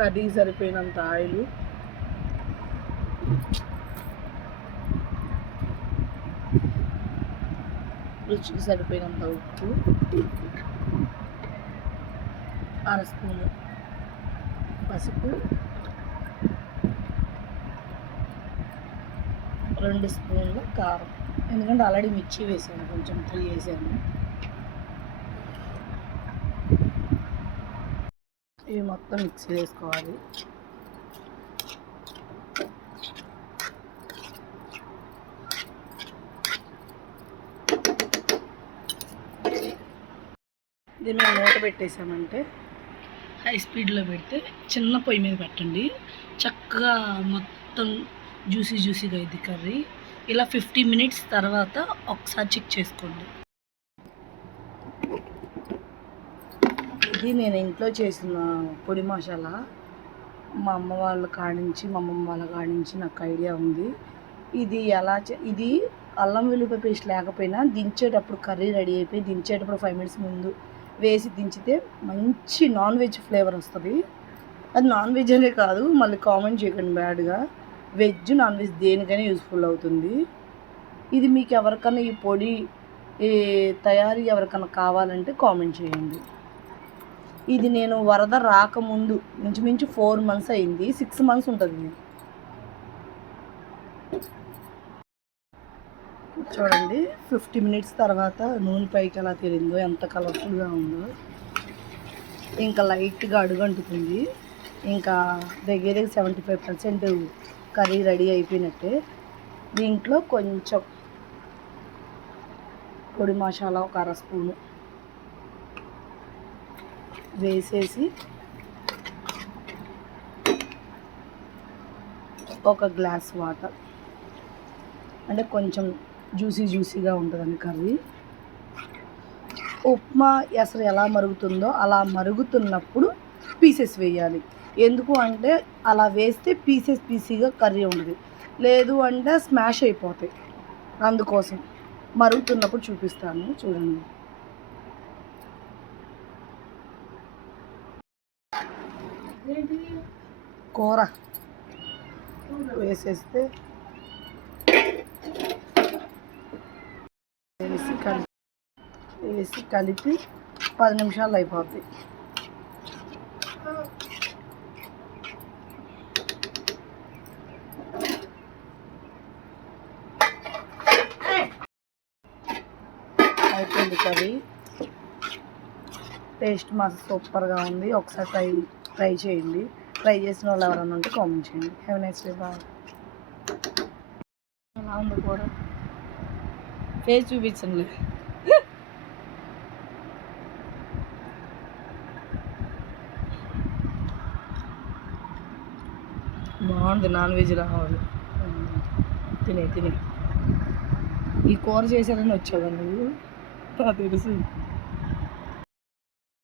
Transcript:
Curry సరిపోయినంత oil, రుచికి సరిపోయినంత ఉప్పు, 1 స్పూను పసుపు, 2 స్పూన్లు కారం. ఎందుకంటే ఆల్రెడీ మిర్చి వేసాను, కొంచెం 3 వేసాను. ఇవి మొత్తం మిక్సీ వేసుకోవాలి. దీన్ని మేము మూత పెట్టేసామంటే హై స్పీడ్లో పెడితే చిన్న పొయ్యి మీద పెట్టండి, చక్కగా మొత్తం జ్యూసీగా అయింది కర్రీ. ఇలా 50 మినిట్స్ తర్వాత ఒకసారి చెక్ చేసుకోండి. ఇది నేను ఇంట్లో చేసిన పొడి మసాలా. మా అమ్మ వాళ్ళ కాడించి, మా అమ్మమ్మ వాళ్ళ కాడించి నాకు ఐడియా ఉంది. ఇది ఇది అల్లం వెల్లుల్లి పేస్ట్ లేకపోయినా దించేటప్పుడు కర్రీ రెడీ అయిపోయి దించేటప్పుడు 5 మినిట్స్ ముందు వేసి దించితే మంచి నాన్ వెజ్ ఫ్లేవర్ వస్తుంది. అది నాన్ వెజ్ అనే కాదు, మళ్ళీ కామెంట్ చేయకండి బ్యాడ్గా. వెజ్ నాన్ వెజ్ దేనికైనా యూస్ఫుల్ అవుతుంది. ఇది మీకు ఎవరికైనా ఈ పొడి తయారీ ఎవరికైనా కావాలంటే కామెంట్ చేయండి. ఇది నేను వరద రాకముందు మించుమించు 4 మంత్స్ అయింది, 6 మంత్స్ ఉంటుంది. చూడండి 50 మినిట్స్ తర్వాత నూనె పైకి ఎలా తేలిందో, ఎంత కలర్ఫుల్గా ఉందో. ఇంకా లైట్గా అడుగంటుతుంది. ఇంకా దగ్గర 75% కర్రీ రెడీ అయిపోయినట్టే. దీంట్లో కొంచెం పొడి మసాలా 1 స్పూను వేసేసి 1 గ్లాస్ వాటర్, అంటే కొంచెం జ్యూసీగా ఉంటుందని కర్రీ. ఉప్మా ఎసరు ఎలా మరుగుతుందో అలా మరుగుతున్నప్పుడు పీసెస్ వేయాలి. ఎందుకు అంటే అలా వేస్తే పీసీగా కర్రీ ఉండదు, లేదు అంటే స్మాష్ అయిపోతాయి. అందుకోసం మరుగుతున్నప్పుడు చూపిస్తాను, చూడండి. కూర వేసేస్తే వేసి కలిపి 10 నిమిషాలు అయిపోద్ది. అయిపోయింది కర్రీ. టేస్ట్ మస్తు సూపర్గా ఉంది. ఒకసారి ట్రై చేయండి. ట్రై చేసిన వాళ్ళు ఎవరైనా ఉంటే కామెంట్ చేయండి. Have a nice day. Bye. ఎలా ఉంది కూడా ఫేస్ చూపించండి. బాగుంది, నాన్ వెజ్ రావాలి. తినే ఈ కూర చేశారని వచ్చావా నువ్వు? తెలుసు.